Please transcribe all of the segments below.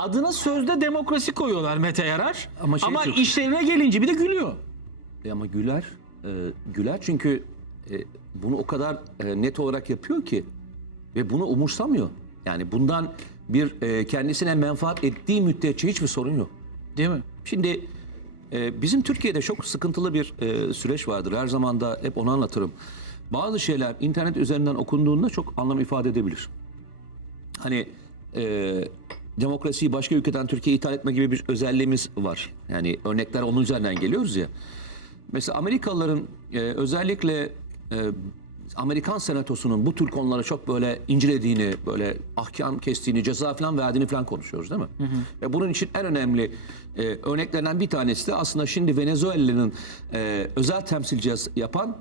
adına sözde demokrasi koyuyorlar Mete Yarar. Ama Ama, şey çok- işlerine gelince bir de gülüyor. E ama Güler, e, Güler çünkü e, bunu o kadar e, net olarak yapıyor ki ve bunu umursamıyor. Yani bundan bir e, kendisine menfaat ettiği müddetçe hiçbir sorun yok. Değil mi? Şimdi e, bizim Türkiye'de çok sıkıntılı bir e, süreç vardır. Her zaman da hep onu anlatırım. Bazı şeyler internet üzerinden okunduğunda çok anlam ifade edebilir. Hani e, demokrasiyi başka ülkeden Türkiye'ye ithal etme gibi bir özelliğimiz var. Yani örnekler onun üzerinden geliyoruz ya. Mesela Amerikalıların e, özellikle e, Amerikan senatosunun bu tür konulara çok böyle incelediğini, böyle ahkam kestiğini, ceza falan verdiğini falan konuşuyoruz değil mi? Ve bunun için en önemli e, örneklerinden bir tanesi de aslında şimdi Venezuela'nın e, özel temsilcisi yapan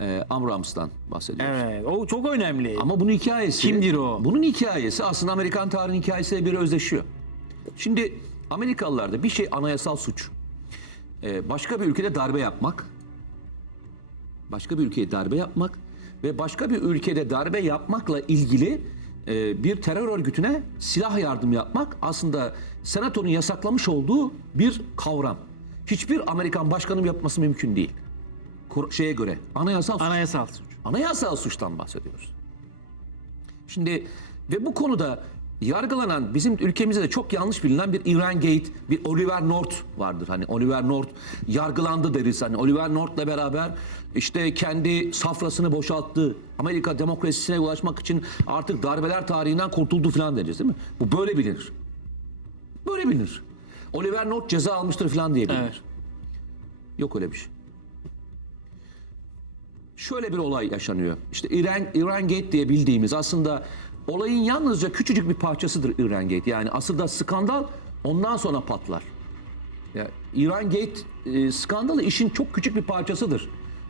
e, Amrams'tan bahsediyoruz. Evet. O çok önemli. Ama bunun hikayesi... Kimdir o? Bunun hikayesi aslında Amerikan tarihinin hikayesiyle bir özleşiyor. Şimdi Amerikalılarda bir şey anayasal suç. Ee, başka bir ülkede darbe yapmak, başka bir ülkeye darbe yapmak ve başka bir ülkede darbe yapmakla ilgili e, bir terör örgütüne silah yardım yapmak aslında senatonun yasaklamış olduğu bir kavram. Hiçbir Amerikan başkanım yapması mümkün değil. Kur- şeye göre anayasal suç. Anayasal suç. Anayasal suçtan bahsediyoruz. Şimdi ve bu konuda yargılanan bizim ülkemizde de çok yanlış bilinen bir Iran Gate, bir Oliver North vardır. Hani Oliver North yargılandı deriz. Hani Oliver North'la beraber işte kendi safrasını boşalttı. Amerika demokrasisine ulaşmak için artık darbeler tarihinden kurtuldu falan deriz değil mi? Bu böyle bilinir. Böyle bilinir. Oliver North ceza almıştır falan diye bilinir. Evet. Yok öyle bir şey. Şöyle bir olay yaşanıyor. İşte İran, İran Gate diye bildiğimiz aslında olayın yalnızca küçücük bir parçasıdır İran Gate. Yani aslında skandal ondan sonra patlar. Ya, İran Gate e, skandalı işin çok küçük bir parçasıdır.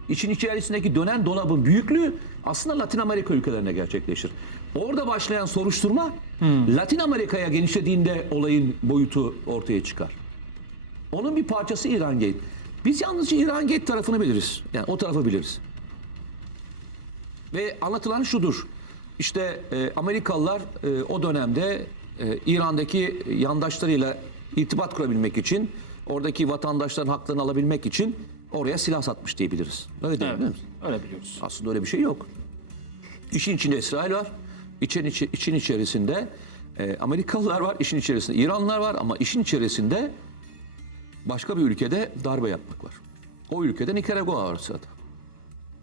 İçin içerisindeki dönen dolabın büyüklüğü aslında Latin Amerika ülkelerine gerçekleşir. Orada başlayan soruşturma Latin Amerika'ya genişlediğinde olayın boyutu ortaya çıkar. Onun bir parçası İran Gate. Biz yalnızca İran Gate tarafını biliriz. Yani o tarafı biliriz. Ve anlatılan şudur. İşte e, Amerikalılar e, o dönemde e, İran'daki yandaşlarıyla irtibat kurabilmek için, oradaki vatandaşların haklarını alabilmek için oraya silah satmış diyebiliriz. Öyle değil, Evet. değil mi? Öyle biliyoruz. Aslında öyle bir şey yok. İşin içinde İsrail var. İçin, içi- için içerisinde e, Amerikalılar var. işin içerisinde İranlılar var. Ama işin içerisinde başka bir ülkede darbe yapmak var. O ülkede Nikaragua var sırada.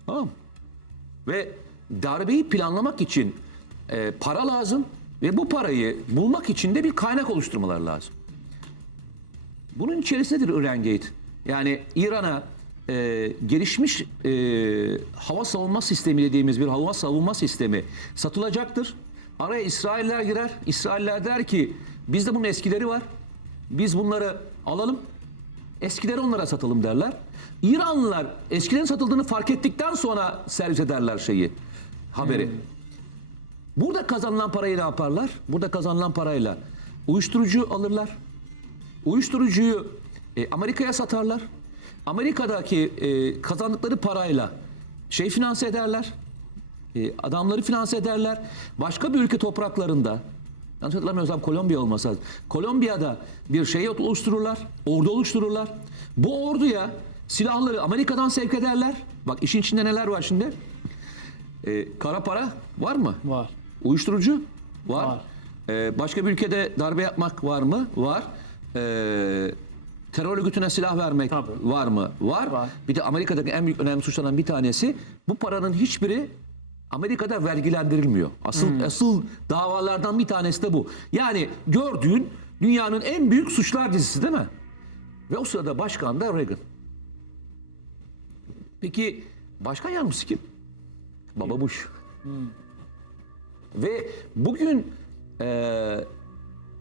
Tamam mı? Ve darbeyi planlamak için e, para lazım ve bu parayı bulmak için de bir kaynak oluşturmaları lazım. Bunun içerisindedir Iran Gate. Yani İran'a e, gelişmiş e, hava savunma sistemi dediğimiz bir hava savunma sistemi satılacaktır. Araya İsrailler girer. İsrailler der ki bizde bunun eskileri var. Biz bunları alalım. Eskileri onlara satalım derler. İranlılar eskilerin satıldığını fark ettikten sonra servis ederler şeyi, haberi. Burada kazanılan parayı ne yaparlar? Burada kazanılan parayla uyuşturucu alırlar. Uyuşturucuyu e, Amerika'ya satarlar. Amerika'daki e, kazandıkları parayla şey finanse ederler. E, adamları finanse ederler. Başka bir ülke topraklarında yanlış hatırlamıyorsam Kolombiya olmasa lazım. Kolombiya'da bir şey oluştururlar. Ordu oluştururlar. Bu orduya silahları Amerika'dan sevk ederler. Bak işin içinde neler var şimdi? E, kara para var mı? Var. Uyuşturucu var. Var. Ee, başka bir ülkede darbe yapmak var mı? Var. Ee, terör örgütüne silah vermek Tabii. var mı? Var. Var. Bir de Amerika'daki en büyük önemli suçlardan bir tanesi bu paranın hiçbiri Amerika'da vergilendirilmiyor. Asıl Hmm. asıl davalardan bir tanesi de bu. Yani gördüğün dünyanın en büyük suçlar dizisi değil mi? Ve o sırada başkan da Reagan. Peki başkan yardımcısı kim? Baba Bush. Ve bugün e,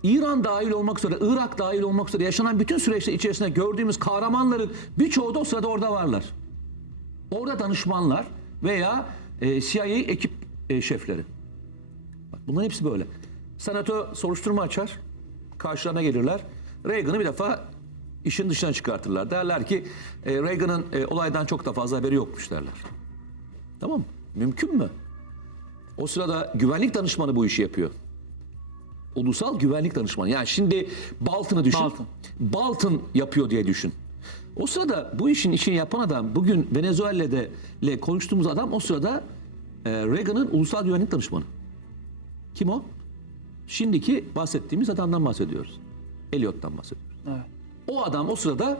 İran dahil olmak üzere, Irak dahil olmak üzere yaşanan bütün süreçler içerisinde gördüğümüz kahramanların birçoğu da o sırada orada varlar. Orada danışmanlar veya e, CIA ekip e, şefleri. Bak bunların hepsi böyle. Senato soruşturma açar, karşılarına gelirler. Reagan'ı bir defa işin dışına çıkartırlar. Derler ki e, Reagan'ın e, olaydan çok da fazla haberi yokmuş derler. Tamam mı? Mümkün mü? O sırada güvenlik danışmanı bu işi yapıyor. Ulusal Güvenlik Danışmanı. Yani şimdi Bolton'u düşün. Bolton. Bolton yapıyor diye düşün. O sırada bu işin işini yapan adam bugün Venezuela'da ile konuştuğumuz adam o sırada e, Reagan'ın Ulusal Güvenlik Danışmanı. Kim o? Şimdiki bahsettiğimiz adamdan bahsediyoruz. Elliot'tan bahsediyoruz. Evet. O adam o sırada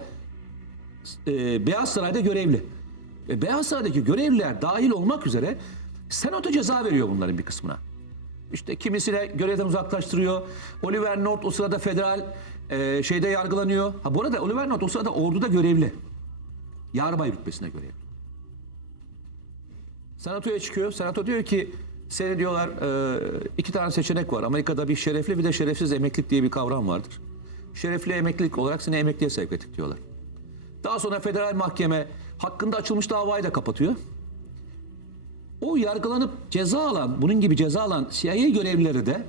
e, Beyaz Saray'da görevli. E, Beyaz Saray'daki görevliler dahil olmak üzere senato ceza veriyor bunların bir kısmına. İşte kimisine görevden uzaklaştırıyor. Oliver North o sırada federal e, şeyde yargılanıyor. Ha bu arada Oliver North o sırada orduda görevli. Yarbay rütbesine görevli. Senatoya çıkıyor. Senato diyor ki seni diyorlar e, iki tane seçenek var. Amerika'da bir şerefli bir de şerefsiz emeklilik diye bir kavram vardır. Şerefli emeklilik olarak seni emekliye sevk ettik diyorlar. Daha sonra federal mahkeme hakkında açılmış davayı da kapatıyor. O yargılanıp ceza alan, bunun gibi ceza alan CIA görevlileri de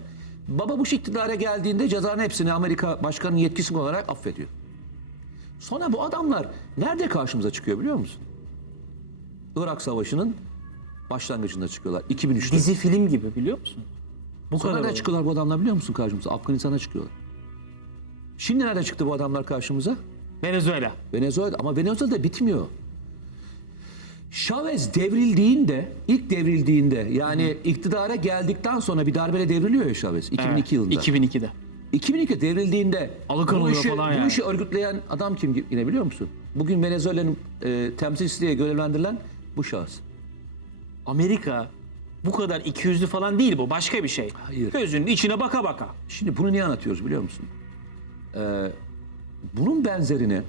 Baba Bush iktidara geldiğinde cezanın hepsini Amerika başkanının yetkisi olarak affediyor. Sonra bu adamlar nerede karşımıza çıkıyor biliyor musun? Irak Savaşı'nın başlangıcında çıkıyorlar. 2003'te. Dizi film gibi biliyor musun? Bu Sonra kadar. nerede çıkıyorlar bu adamlar biliyor musun karşımıza? Afganistan'a çıkıyorlar. Şimdi nerede çıktı bu adamlar karşımıza? Venezuela. Venezuela ama Venezuela'da bitmiyor. Chavez devrildiğinde, ilk devrildiğinde yani iktidara geldikten sonra bir darbeyle devriliyor ya Chavez 2002 yılında. 2002'de. 2002 devrildiğinde Alıkonuluyor bu işi, falan bu yani. işi örgütleyen adam kim yine biliyor musun? Bugün Venezuela'nın e, temsilciliğe görevlendirilen bu şahıs. Amerika bu kadar ikiyüzlü falan değil bu. Başka bir şey. Hayır. Gözünün içine baka baka. Şimdi bunu niye anlatıyoruz biliyor musun? Ee, bunun benzerini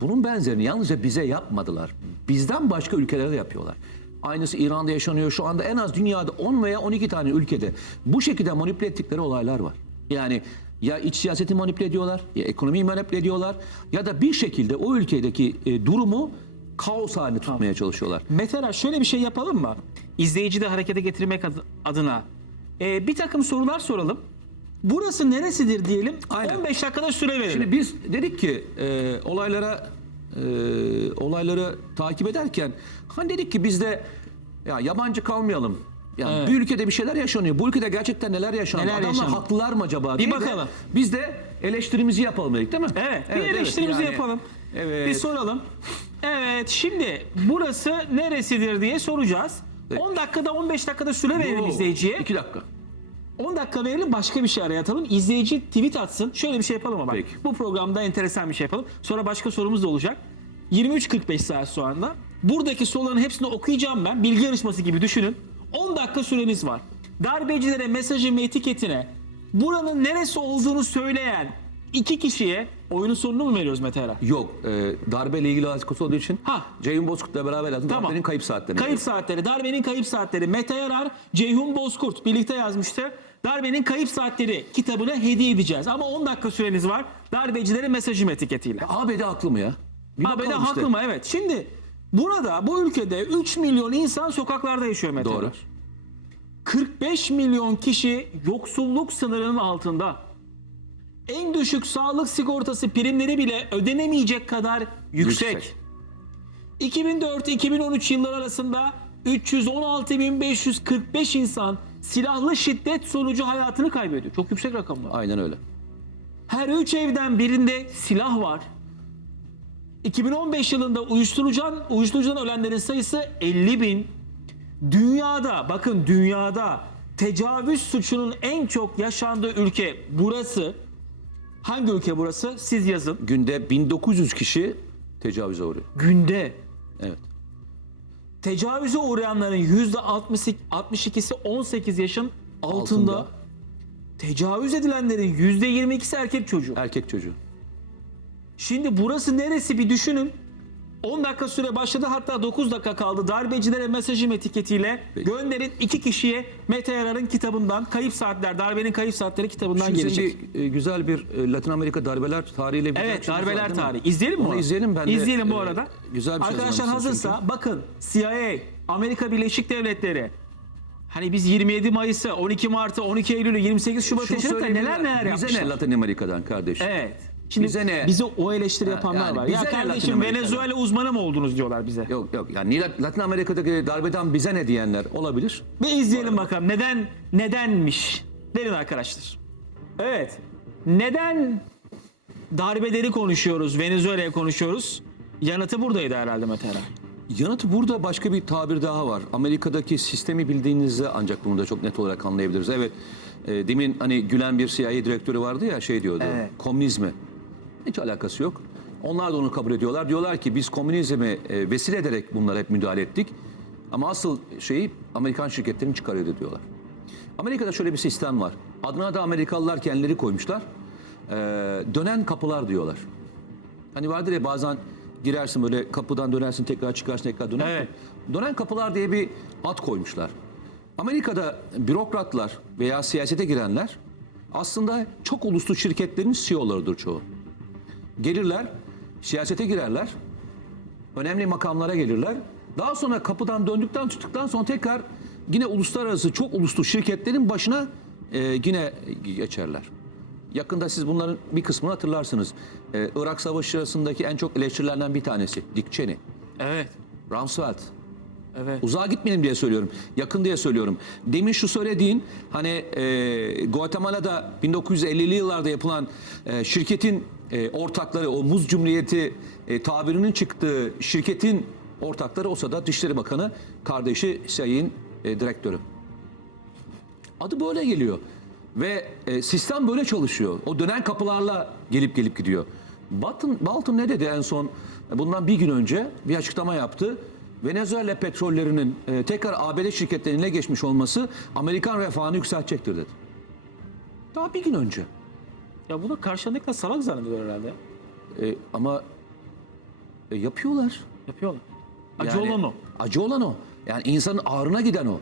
bunun benzerini yalnızca bize yapmadılar. Bizden başka ülkelere de yapıyorlar. Aynısı İran'da yaşanıyor. Şu anda en az dünyada 10 veya 12 tane ülkede bu şekilde manipüle ettikleri olaylar var. Yani ya iç siyaseti manipüle ediyorlar, ya ekonomiyi manipüle ediyorlar ya da bir şekilde o ülkedeki e, durumu kaos haline tutmaya çalışıyorlar. Mesela şöyle bir şey yapalım mı? İzleyici de harekete getirmek ad- adına. Ee, bir takım sorular soralım. Burası neresidir diyelim. Aynen. 15 dakikada süre verelim. Şimdi biz dedik ki e, olaylara e, olayları takip ederken hani dedik ki biz de ya yabancı kalmayalım. Yani Evet. bir ülkede bir şeyler yaşanıyor. Bu ülkede gerçekten neler yaşanıyor? Neler Adamlar yaşanıyor? haklılar mı acaba? Bir diye de bakalım. biz de eleştirimizi yapalım dedik değil mi? Evet, bir evet, eleştirimizi yani- yapalım. Evet. Bir soralım. Evet, şimdi burası neresidir diye soracağız. Evet. 10 dakikada 15 dakikada süre verelim izleyiciye. İki dakika. 10 dakika verelim başka bir şey araya atalım. İzleyici tweet atsın. Şöyle bir şey yapalım ama bak. Peki. Bu programda enteresan bir şey yapalım. Sonra başka sorumuz da olacak. 23.45 saat sonra buradaki soruların hepsini okuyacağım ben. Bilgi yarışması gibi düşünün. 10 dakika süreniz var. Darbecilere mesajın ve etiketine buranın neresi olduğunu söyleyen iki kişiye oyunun sonunu mu veriyoruz Mete Erer? Yok. E, darbeyle ilgili alakası olduğu için Ha. Ceyhun Bozkurt'la beraber yazdım. Tamam. Darbenin kayıp saatlerini. Kayıp saatleri, darbenin kayıp saatleri. Mete Yarar, Ceyhun Bozkurt birlikte yazmıştı. Darbenin kayıp saatleri kitabını hediye edeceğiz. Ama 10 dakika süreniz var. Darbecilere mesajım etiketiyle. ABD haklı mı ya? Bir ABD işte. haklı mı? Evet. Şimdi burada bu ülkede 3 milyon insan sokaklarda yaşıyor Mete Doğru. Yarar. 45 milyon kişi yoksulluk sınırının altında. En düşük sağlık sigortası primleri bile ödenemeyecek kadar yüksek. Yüksek. 2004-2013 yılları arasında 316.545 insan silahlı şiddet sonucu hayatını kaybediyor. Çok yüksek rakamlar. Aynen öyle. Her üç evden birinde silah var. 2015 yılında uyuşturucudan, uyuşturucudan ölenlerin sayısı 50 bin. Dünyada, bakın dünyada tecavüz suçunun en çok yaşandığı ülke burası. Hangi ülke burası? Siz yazın. Günde 1900 kişi tecavüze uğruyor. Günde Evet. Tecavüze uğrayanların yüzde 62'si 18 yaşın altında. Altında. Tecavüz edilenlerin yüzde 22'si erkek çocuğu. Erkek çocuğu. Şimdi burası neresi bir düşünün. 10 dakika süre başladı hatta 9 dakika kaldı. Darbecilere mesajım etiketiyle Peki. gönderin iki kişiye Mete Yarar'ın kitabından Kayıp Saatler, Darbenin Kayıp Saatleri kitabından Şimdi gelecek. bir, e, güzel bir e, Latin Amerika darbeler tarihiyle bir Evet var, darbeler mi? tarihi. İzleyelim mi Onu izleyelim ben de. İzleyelim bu e, arada. Güzel bir şey Arkadaşlar hazırsa bakın CIA, Amerika Birleşik Devletleri Hani biz 27 Mayıs'ı, 12 Mart'ı, 12 Eylül'ü, 28 çünkü. Şubat'ı neler neler Bize yapmışlar. ne Latin Amerika'dan kardeş? Evet. Şimdi Bize ne? bize o eleştiri yapanlar yani var. Ya ne kardeşim? Venezuela uzmanı mı oldunuz diyorlar bize. Yok yok yani Latin Amerika'daki darbeden bize ne diyenler olabilir. Bir izleyelim bakalım neden nedenmiş. Verin arkadaşlar. Evet. Neden darbeleri konuşuyoruz, Venezuela'ya konuşuyoruz? Yanıtı buradaydı herhalde Mete Erer. Yanıtı burada başka bir tabir daha var. Amerika'daki sistemi bildiğinizde ancak bunu da çok net olarak anlayabiliriz. Evet, e, demin hani gülen bir CIA direktörü vardı ya şey diyordu, Evet. komünizmi. Hiç alakası yok. Onlar da onu kabul ediyorlar. Diyorlar ki biz komünizmi e, vesile ederek bunlara hep müdahale ettik. Ama asıl şeyi Amerikan şirketlerinin çıkarıyordu diyorlar. Amerika'da şöyle bir sistem var. Adına da Amerikalılar kendileri koymuşlar. E, dönen kapılar diyorlar. Hani vardır ya bazen girersin böyle kapıdan dönersin tekrar çıkarsın tekrar dönersin. Evet. Dönen kapılar diye bir ad koymuşlar. Amerika'da bürokratlar veya siyasete girenler aslında çok uluslu şirketlerin CEO'larıdır çoğu. Gelirler, siyasete girerler, önemli makamlara gelirler. Daha sonra kapıdan döndükten çıktıktan sonra tekrar yine uluslararası çok uluslu şirketlerin başına e, yine geçerler. Yakında siz bunların bir kısmını hatırlarsınız. E, Irak Savaşı sırasındaki en çok eleştirilerden bir tanesi Dick Cheney, Evet. Rumsfeld. Evet. Uzağa gitmeyelim diye söylüyorum. Yakın diye söylüyorum. Demin şu söylediğin hani e, Guatemala'da 1950'li yıllarda yapılan e, şirketin e, ortakları o muz cumhuriyeti e, tabirinin çıktığı şirketin ortakları olsa da Dışişleri Bakanı kardeşi Sayın e, direktörü. Adı böyle geliyor. Ve e, sistem böyle çalışıyor. O dönen kapılarla gelip gelip gidiyor. Bolton, Bolton ne dedi en son? Bundan bir gün önce bir açıklama yaptı. Venezuela petrollerinin e, tekrar ABD şirketlerinin eline geçmiş olması Amerikan refahını yükseltecektir dedi. Daha bir gün önce. Ya bunu karşındakiler salak zannediyor herhalde. E, ama e, yapıyorlar. Yapıyorlar. Acı Yani olan o. Acı olan o. Yani insanın ağrına giden o.